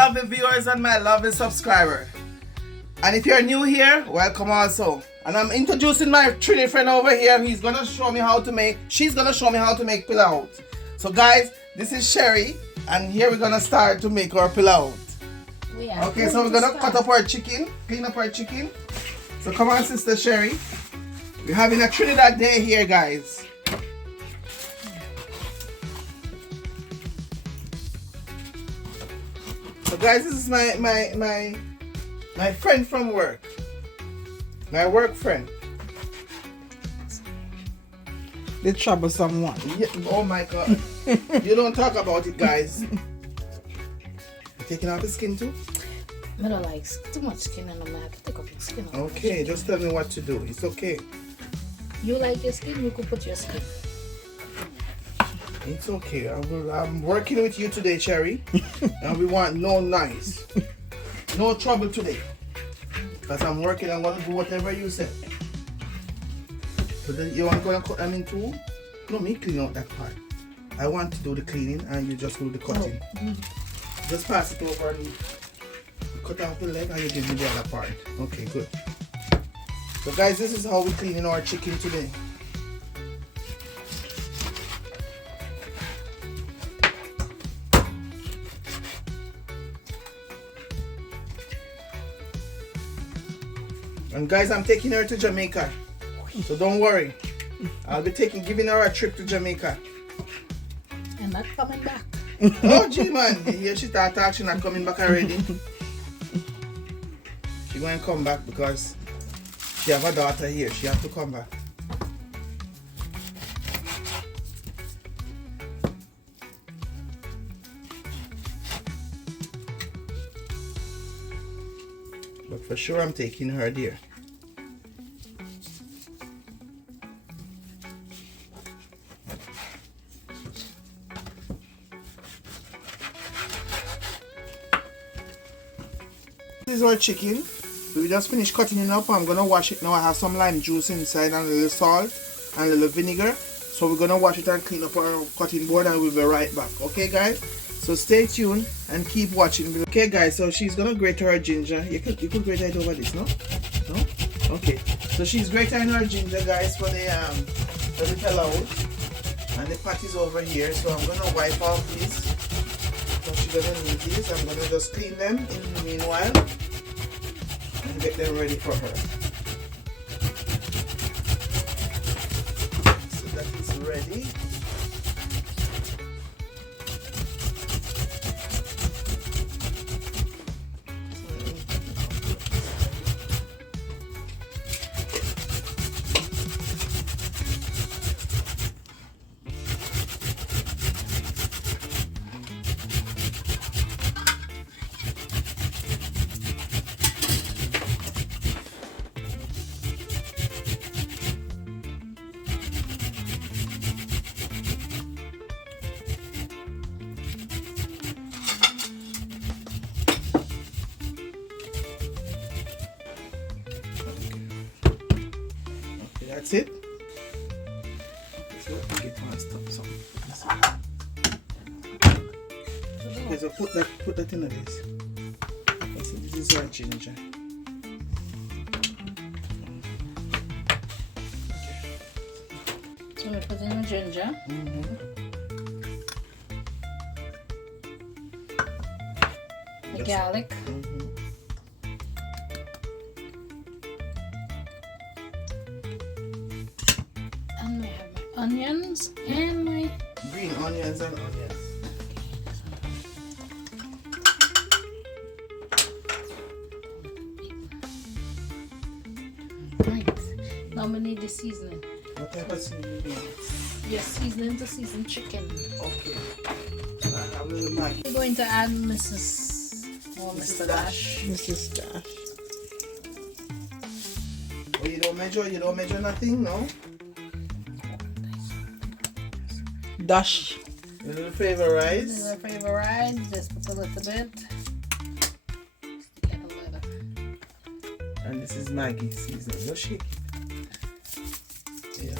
lovely viewers and my lovely subscriber. And if you're new here, welcome also. And I'm introducing my Trini friend over here. She's gonna show me how to make pilau. So guys, this is Sherry, and here we're gonna start to make our pilau. Okay, so we're gonna cut up our chicken, clean up our chicken. So come on, Sister Sherry. We're having a Trinidad day here, guys. So guys, this is my friend from work. My work friend. The troublesome one. Yeah, oh my god. You don't talk about it, guys. You taking off the skin too? I don't like too much skin and I'm gonna have to take off your skin. Okay, just tell me what to do. It's okay. You like your skin, you could put your skin. It's okay. I'm working with you today, Cherry. And we want no noise. No trouble today. Because I'm working, I'm going to do whatever you said. But then you want to go and cut them in two? No, me clean out that part. I want to do the cleaning and you just do the cutting. Just pass it over and cut off the leg and you give me the other part. Okay, good. So guys, this is how we're cleaning our chicken today. And guys, I'm taking her to Jamaica. So don't worry. I'll be giving her a trip to Jamaica. And not coming back. Oh gee man, here she start talking, she's not coming back already. She going to come back because she have a daughter here. She have to come back. But for sure I'm taking her there. This is our chicken. We just finished cutting it up. I'm gonna wash it now. I have some lime juice inside and a little salt and a little vinegar. So we're gonna wash it and clean up our cutting board and we'll be right back. Okay guys? So stay tuned and keep watching. Okay guys, so she's gonna grate her ginger. You could grate it over this, no? No? Okay. So she's grating her ginger, guys, for the pilau. And the pot is over here. So I'm gonna wipe off these. So she's gonna need these. I'm gonna just clean them in the meanwhile and get them ready for her. So that is ready. That's it. So let me get my stuff. Okay, so put that in this. Okay, so this is our ginger. So we put in the ginger. The garlic. And I have my onions and my green onions and onions. Right. Now we need the seasoning. What type of seasoning do you need? Your seasoning to season chicken. Okay. So I have a little Maggi. We're going to add Mrs. or Mr. Dash. Mrs. Dash. Oh, you don't measure nothing, no? Dash. A little flavor rice. This is our favorite rice. Just put a little bit. Get a little. And this is Maggi seasoning. Just shake it. Yeah.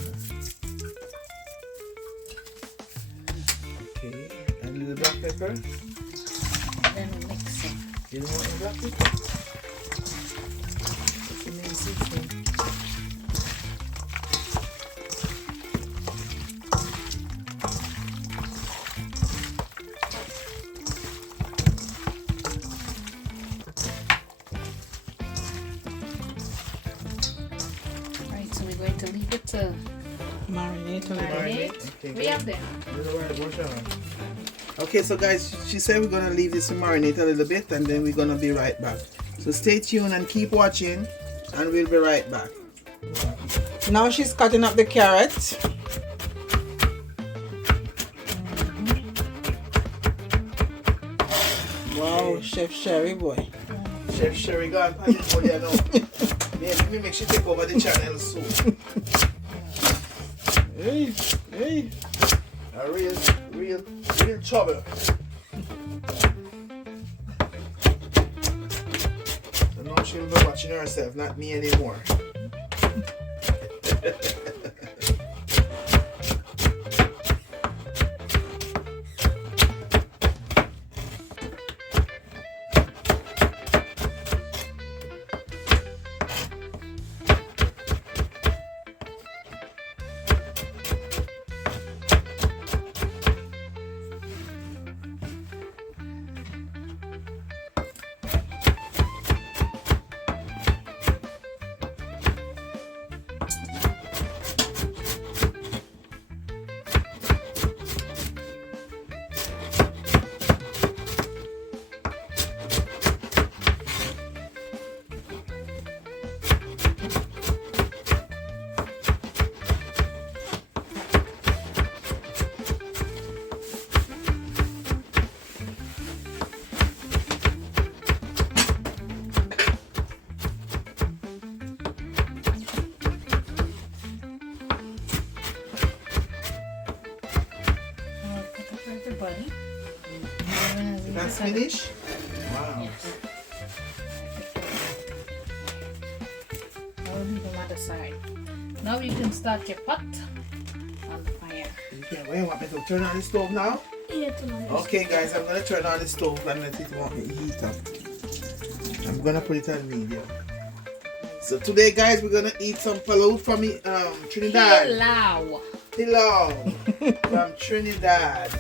Okay. And a little black pepper. Then we mix it. You don't want to black it? That's the main seasoning. Right, so we're going to leave it to Marinate a little. marinate. Okay, We have them. Okay, so guys, she said we're gonna leave this to marinate a little bit and then we're gonna be right back. So stay tuned and keep watching and we'll be right back. Now she's cutting up the carrot. Wow, Chef Sherry boy. Chef Sherry gone for this body now. Maybe make she take over the channel soon. Hey, hey. A real trouble. So now she'll be watching herself, not me anymore. Everybody. That's finished? Wow. I'll leave them at the side. Now you can start your pot on the fire. Okay, wait, want me to turn on the stove now? Yeah, tonight. Okay guys, I'm gonna turn on the stove and let it want me heat up. I'm gonna put it on medium. So today guys, we're gonna eat some Pelau from Trinidad. Pelau. Pelau from Trinidad.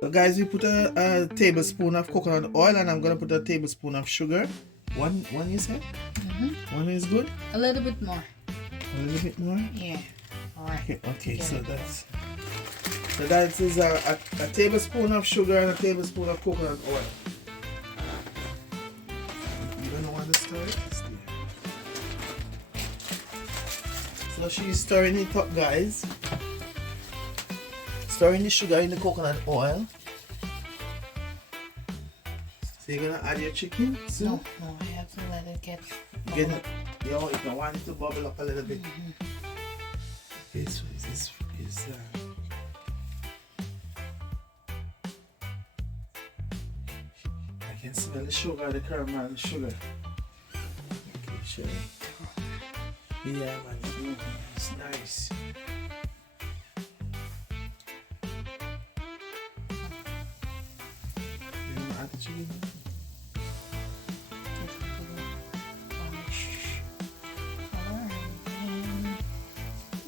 So guys, we put a tablespoon of coconut oil and I'm gonna put a tablespoon of sugar. One you said? One is good? A little bit more. A little bit more? Yeah. Alright. Okay, Get so it. that is a tablespoon of sugar and a tablespoon of coconut oil. You don't want to stir it? So she's stirring it up, guys. Stirring the sugar in the coconut oil. So you're gonna add your chicken soon? No, I have to let it get. Get it. Yo, if you want it to bubble up a little bit. Okay, so this is I can smell the sugar, the caramel, the sugar. Okay, sure. Yeah, man, it's nice. You want to add the chicken?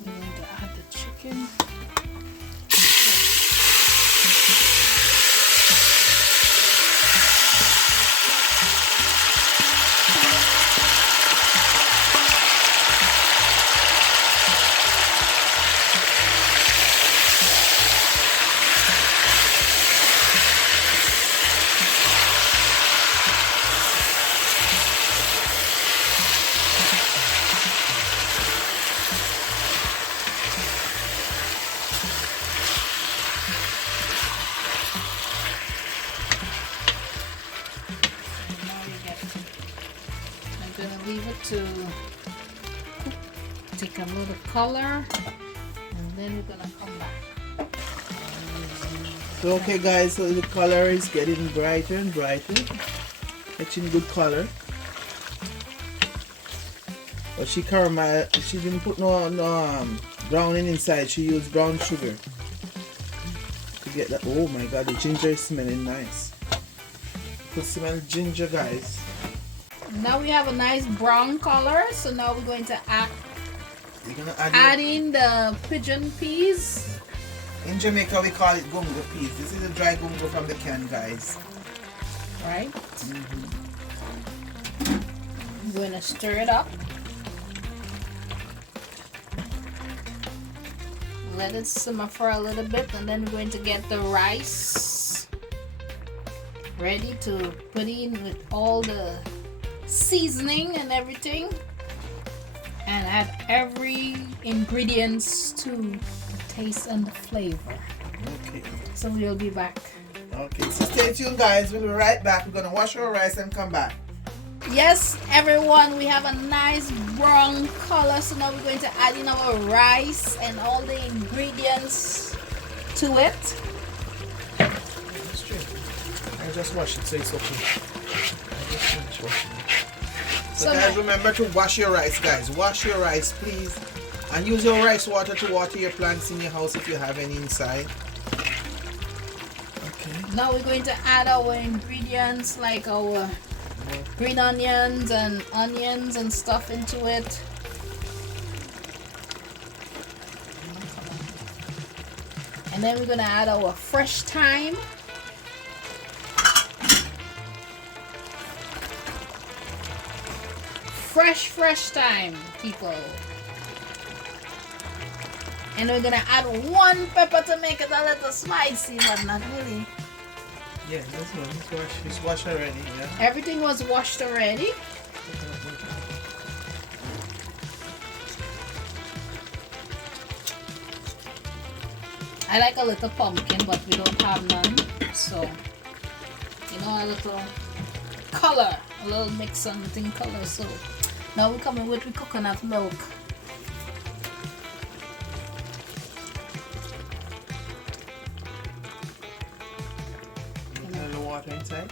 We're going to add the chicken. I'm gonna leave it to cook, take a little color, and then we're gonna come back. So okay guys, so the color is getting brighter and brighter. Catching good color. But she didn't put no browning inside. She used brown sugar to get that. Oh my god, the ginger is smelling nice. Could smell ginger, guys. Now we have a nice brown color, so now we're going to You're gonna add in the pigeon peas. In Jamaica we call it gungo peas. This is a dry gungo from the can, guys. Right? I'm going to stir it up. Let it simmer for a little bit, and then we're going to get the rice ready to put in with all the seasoning and everything, and add every ingredients to the taste and the flavor. Okay. So we'll be back. Okay, so stay tuned, guys. We'll be right back. We're gonna wash our rice and come back. Yes, everyone, we have a nice brown color, so now we're going to add in our rice and all the ingredients to it. That's true. I just wash it, so it's okay. I just finish washing it. So guys, remember to wash your rice, guys. Wash your rice, please. And use your rice water to water your plants in your house if you have any inside. Okay. Now we're going to add our ingredients like our green onions and stuff into it. And then we're going to add our fresh thyme. Fresh thyme, people. And we're going to add one pepper to make it a little spicy, but not really. Yeah, that's good. It's washed already, yeah. Everything was washed already. I like a little pumpkin, but we don't have none. So, you know, a little color, a little mix something color. So, now we're coming with the coconut milk. A little water inside.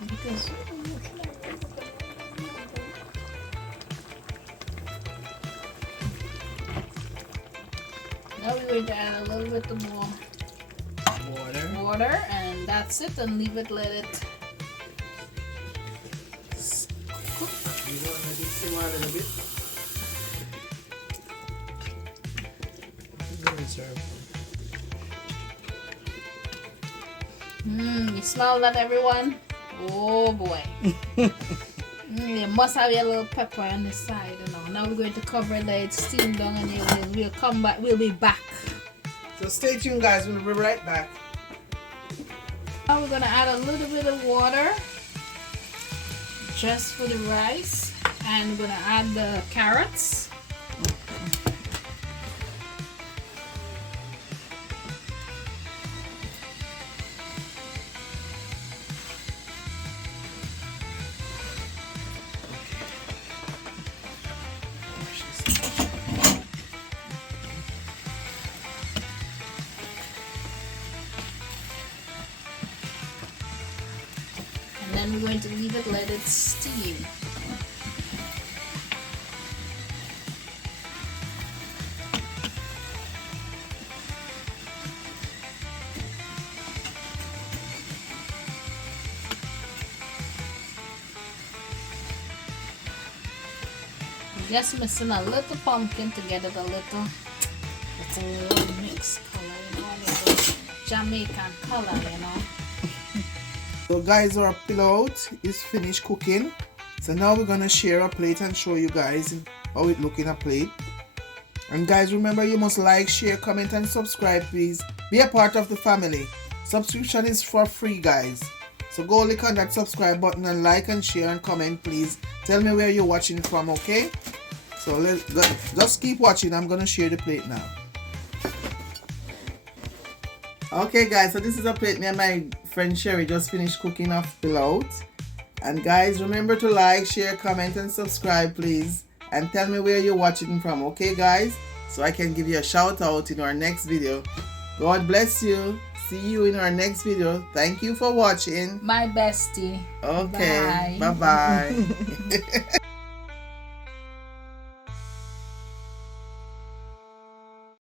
Because now we're going to add a little bit more water, and that's it, and leave it, let it cook. You want to simmer a little bit? You smell that, everyone? Oh boy. You must have your little pepper on the side, you know. Now we're going to cover it, let it steam down, and we'll come back. We'll be back. So stay tuned, guys. We'll be right back. Now we're gonna add a little bit of water just for the rice, and we're gonna add the carrots. And then we're going to leave it, let it steam. We're just missing a little pumpkin to get it a little mixed color, you know, a little Jamaican color, you know. So guys, our pilau is finished cooking. So now we're gonna share a plate and show you guys how it look in a plate. And guys, remember, you must like, share, comment and subscribe, please. Be a part of the family. Subscription is for free, guys. So go click on that subscribe button and like and share and comment, please. Tell me where you're watching from, okay? So let's just keep watching. I'm gonna share the plate now. Okay guys, so this is a plate me and my friend Sherry just finished cooking off pilau. And guys, remember to like, share, comment and subscribe, please. And tell me where you're watching from, okay guys? So I can give you a shout out in our next video. God bless you. See you in our next video. Thank you for watching. My bestie. Okay. Bye-bye.